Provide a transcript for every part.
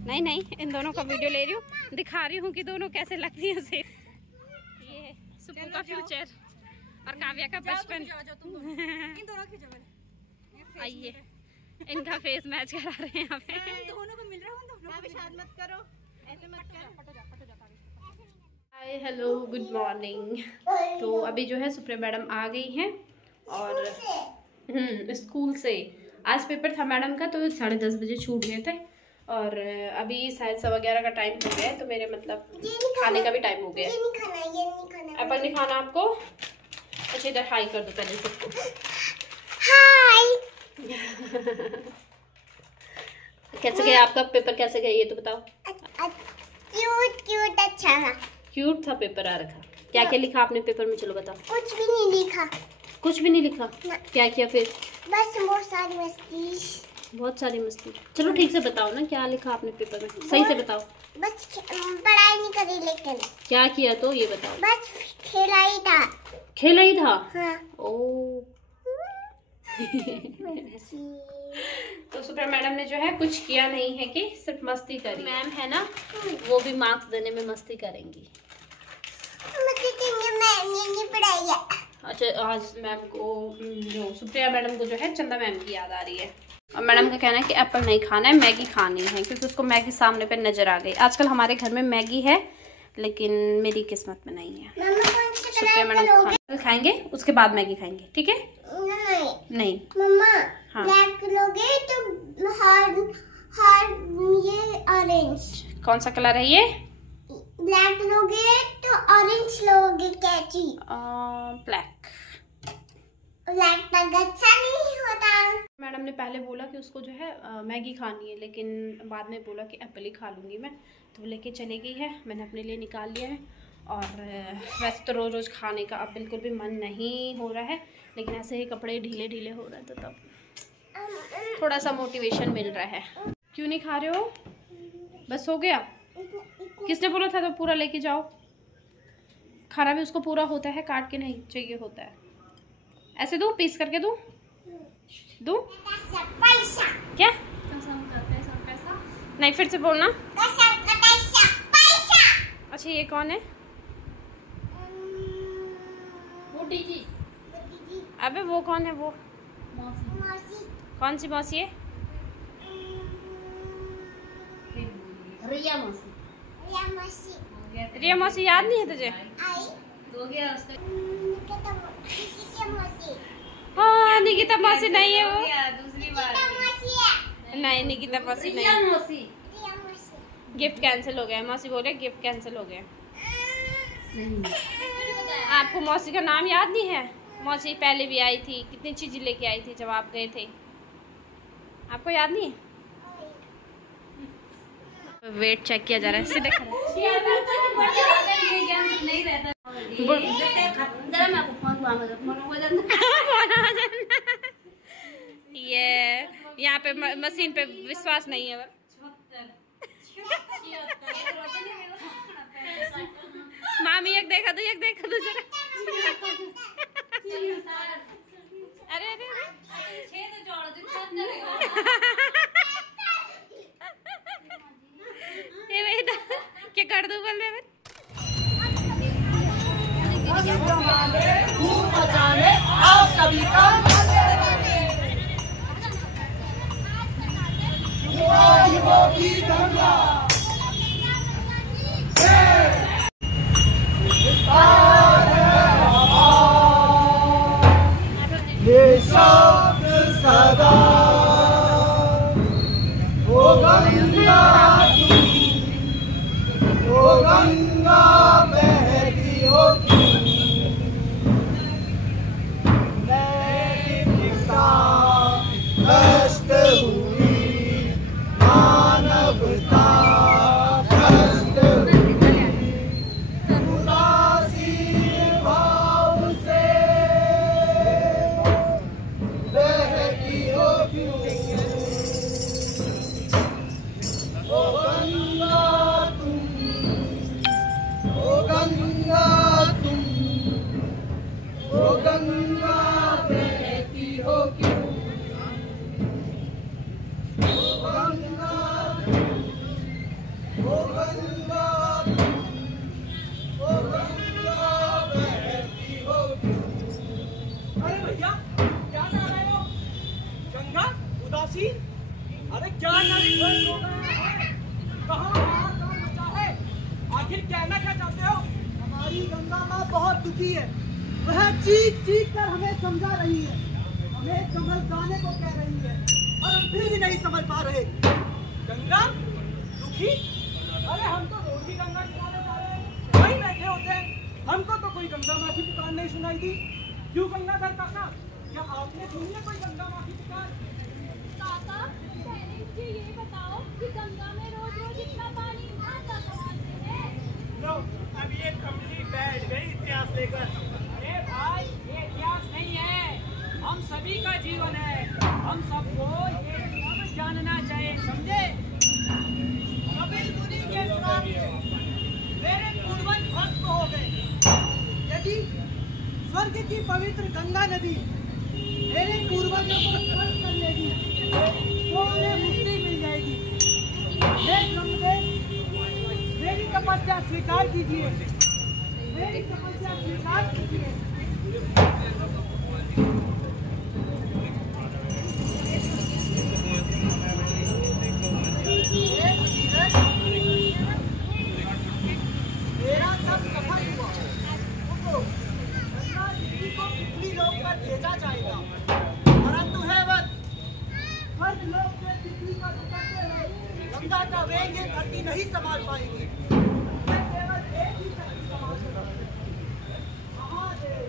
नहीं नहीं, इन दोनों का वीडियो ले रही हूँ, दिखा रही हूँ कि दोनों कैसे लगती है उसे। ये सुप्पू का फ्यूचर और काव्या का बचपन। आइए इनका फेस मैच करा रहे हैं यहाँ पे। दोनों को मिल रहा हूँ, दोनों को शायद मत करो, ऐसे मत करो। Hi hello good morning. तो अभी जो है सुप्रिया मैडम आ गई हैं और स्कूल से आज पेपर था मैडम का, तो 10:30 बजे छूट गए थे और अभी शायद 11:15 का टाइम हो गया है, तो मेरे मतलब खाने का भी टाइम हो गया है। एप्पल नहीं खाना आपको? अच्छा इधर हाई कर दो पहले सबको। हाय। कैसे गया आपका पेपर, कैसे गया ये तो बताओ। क्यूट अच्छा था। क्यूट था पेपर आ रखा। क्या क्या लिखा आपने पेपर में, चलो बताओ। कुछ भी नहीं लिखा। कुछ भी नहीं लिखा? क्या किया फिर? बस बहुत सारी मस्ती। बहुत सारी मस्ती। चलो ठीक से बताओ ना क्या लिखा आपने पेपर में, सही से बताओ। बस पढ़ाई नहीं करी, लेकिन क्या किया तो ये बताओ। बस खेला ही था। खेला ही था? हाँ। ओ तो सुप्रिया मैडम ने जो है कुछ किया नहीं है कि सिर्फ मस्ती करी। मैम है ना, वो भी मार्क्स देने में मस्ती करेंगी। पढ़ाई है। अच्छा आज मैम को जो सुप्रिया मैडम को जो है चंदा मैम की याद आ रही है और मैडम का कहना है कि एप्पल नहीं खाना है, मैगी खानी है, क्योंकि उसको मैगी सामने पे नजर आ गई। आजकल हमारे घर में मैगी है लेकिन मेरी किस्मत में नहीं है। सुप्रिया मैडम खाएंगे उसके बाद मैगी खाएंगे, ठीक है? नहीं मम्मा, हाँ। ब्लैक लोगे तो हार्ड ये ऑरेंज। कौन सा कलर है ये? ब्लैक लोगे तो ऑरेंज लोगे, कैची। ब्लैक। ब्लैक तक अच्छा नहीं होता। मैडम ने पहले बोला कि उसको जो है मैगी खानी है, लेकिन बाद में बोला कि एप्पल ही खा लूँगी मैं, तो लेके चली गई है। मैंने अपने लिए निकाल लिया है और वैसे तो रोज़ रोज़ खाने का अब बिल्कुल भी मन नहीं हो रहा है, लेकिन ऐसे ही कपड़े ढीले ढीले हो रहे हैं तो तब थोड़ा सा मोटिवेशन मिल रहा है। क्यों नहीं खा रहे हो? बस हो गया? किसने बोला था तो पूरा लेके जाओ? खाना भी उसको पूरा होता है, काट के नहीं चाहिए होता है। ऐसे दूँ, पीस करके दूँ? क्या? नहीं फिर से बोलना। अच्छा ये कौन है? वो दीदी। अबे वो कौन है? वो मौसी। कौन सी मौसी है? रिया मौसी। रिया मौसी याद नहीं है तुझे? हाँ निकिता मौसी नहीं है वो, दूसरी बार नहीं निकिता मौसी नहीं। गिफ्ट कैंसिल हो गया, मौसी बोले गिफ्ट कैंसिल हो गया। आपको मौसी का नाम याद नहीं है? मौसी पहले भी आई थी, कितनी चीजें लेके आई थी जब आप गए थे, आपको याद नहीं है? वेट चेक किया जा रहा है, सीधे ये यहाँ पे मशीन पे विश्वास नहीं है। मामी एक देखा तो जरा। अरे ये बेटा क्या कर दूं बोल रहे? सदा ओ गंगा बहती होती कष्ट हुई मानवता कष्ट उदासी भाव से बहती होती ओ गंगा तुम ओ गंगा बहती हो क्यों? ओ गंगा बहुत दुखी है। वह चीख चीख कर हमें समझा रही है, हमें समझ जाने को कह रही है, और हम फिर भी नहीं समझ पा रहे। गंगा दुखी? अरे हम तो रोड की गंगा किनारे जा रहे हैं, वहीं बैठे होते हैं, हमको तो कोई गंगा माँ की पुकार नहीं सुनाई दी। क्यों गंगाधर काका, क्या आपने सुनी है कोई गंगा माँ की पुकार? काका, पहले मुझे ये बताओ कि गंगा में रोज रोज इतना पानी आता कहाँ से है? लो, अब ये कमली बैठ गई इतिहास लेकर। अरे भाई, ये इतिहास नहीं है, हम सभी का जीवन है, हम सबको ये सब जानना चाहिए, समझे? कपिल मुनि के श्राप से मेरे पूर्वज भस्म हो गए। यदि स्वर्ग की पवित्र गंगा नदी मेरे पूर्वजों को स्पर्श कर लेगी तो उन्हें मुक्ति मिल जाएगी। हे ब्रह्मदेव, मेरी तपस्या स्वीकार कीजिए, मेरी तपस्या स्वीकार कीजिए। मेरा सब सफल हुआ, गंगा देवी को पृथ्वी लोक पर भेजा जाएगा, परंतु है वत स्वर्ग लोक से पृथ्वी पर उतरते हुए गंगा का वेग ये धरती नहीं संभाल पाएगी। मैं केवल एक ही शक्ति संभाल सकता हूं, महादेव।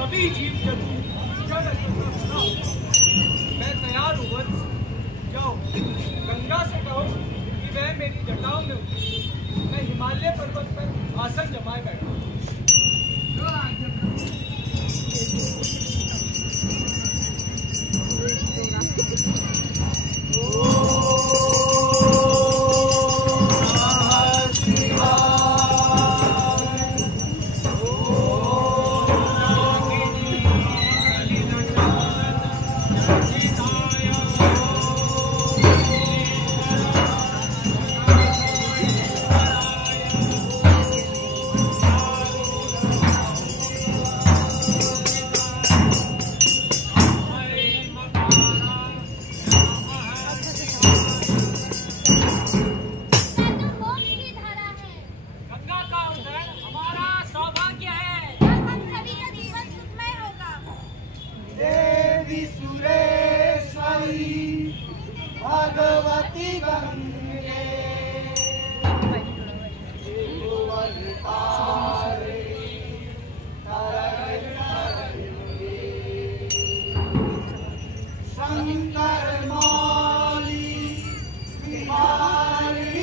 सभी जीव जंतु मैं तैयार हूँ वत्स। जाओ गंगा से कहो कि वह मेरी जटाओं में उतरे, मैं हिमालय पर्वत पर आसन जमाए बैठा। भगवती गंगे शंकर मौली बिहारी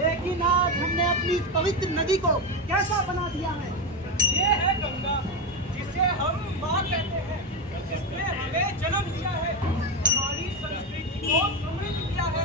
लेकिन आज हमने अपनी इस पवित्र नदी को कैसा बना दिया है। ये है गंगा जिसे हम माँ कहते हैं, जिसने हमें जन्म दिया है, हमारी संस्कृति को समृद्ध किया है।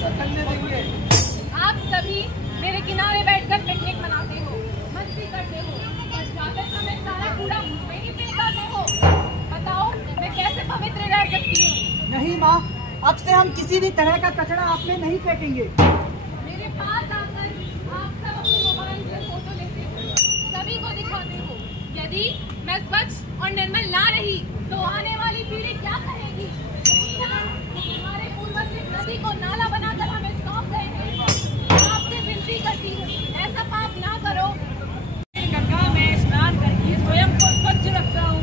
कैसे करने देंगे? आप सभी मेरे किनारे बैठकर पिकनिक मनाते हो, मस्ती करते हो, और जाते समय सारा कूड़ा मुझ में ही फेंकाते हो। बताओ मैं कैसे पवित्र रह सकती हूँ? नहीं माँ, अब से हम किसी भी तरह का कचरा आप में नहीं फेंकेंगे। मेरे पास आकर आप सब अपने मोबाइल से फोटो लेते हो, सभी को दिखाते हो। यदि मैं स्वच्छ और निर्मल ना रही तो आने वाली पीढ़ी क्या कहेगी? हमारे पूर्वज इस नदी को नाला बनाकर हमें सौंप गए हैं। आपसे विनती करती हूँ, ऐसा पाप ना करो। गंगा में स्नान करके स्वयं को स्वच्छ रखता हूँ।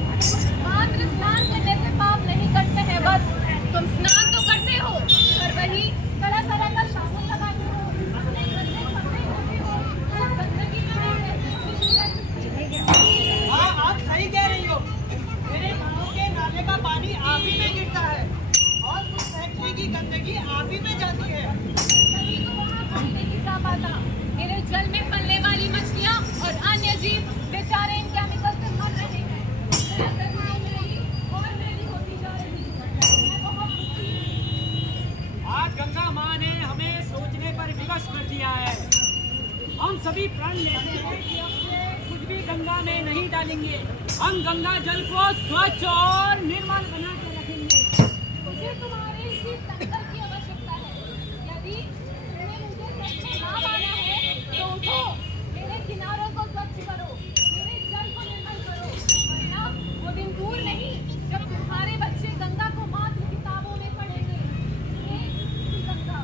मात्र स्नान करने से पाप नहीं कटते हैं, बस तुम स्नान तो करते हो और वही तरह तरह का साबुन लगाते हो, अपने गंदे कपड़े धोते हो, गंदगी में रहते हो। हाँ, आप सही कह रही हो। मेरे गाँव के नाले का पानी आप ही में गिरता है और कुछ फैक्ट्री की गंदगी आप ही में जाती है। सभी को वहाँ पहुँचने की क्या बात? मेरे जल में पलने वाली मछलियाँ और अन्य जीव बेचारे इन केमिकल से मर रहे हैं। मेरा प्रकृति मेरी और मेरी होती जा रही है। मैं बहुत दुखी हूँ। आज गंगा माँ ने हमें सोचने पर विवश कर दिया है। हम सभी प्रण लेते हैं कि अब से कुछ भी गंगा में नहीं डालेंगे। हम गंगा जल को स्वच्छ और निर्मल बना के रखेंगे। मुझे तुम्हारे इसी संकल्प की आवश्यकता है। यदि तुम्हें मुझे सच में ना माना है तो उठो, मेरे किनारों को स्वच्छ करो, मेरे जल को निर्मल करो, वरना वो दिन दूर नहीं जब तुम्हारे बच्चे गंगा को मात्र किताबों में पढ़ेंगे। ये गंगा।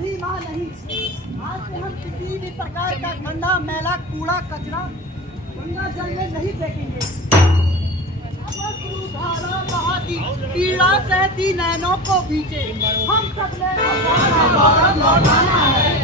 नहीं माँ, नहीं। आज से हम किसी भी प्रकार का गंदा मैला कूड़ा कचरा गंगा जल में नहीं फेंकेंगे। धारा बहाती पीड़ा सहती नैनों को बीचे हम सब ने लौटाना है।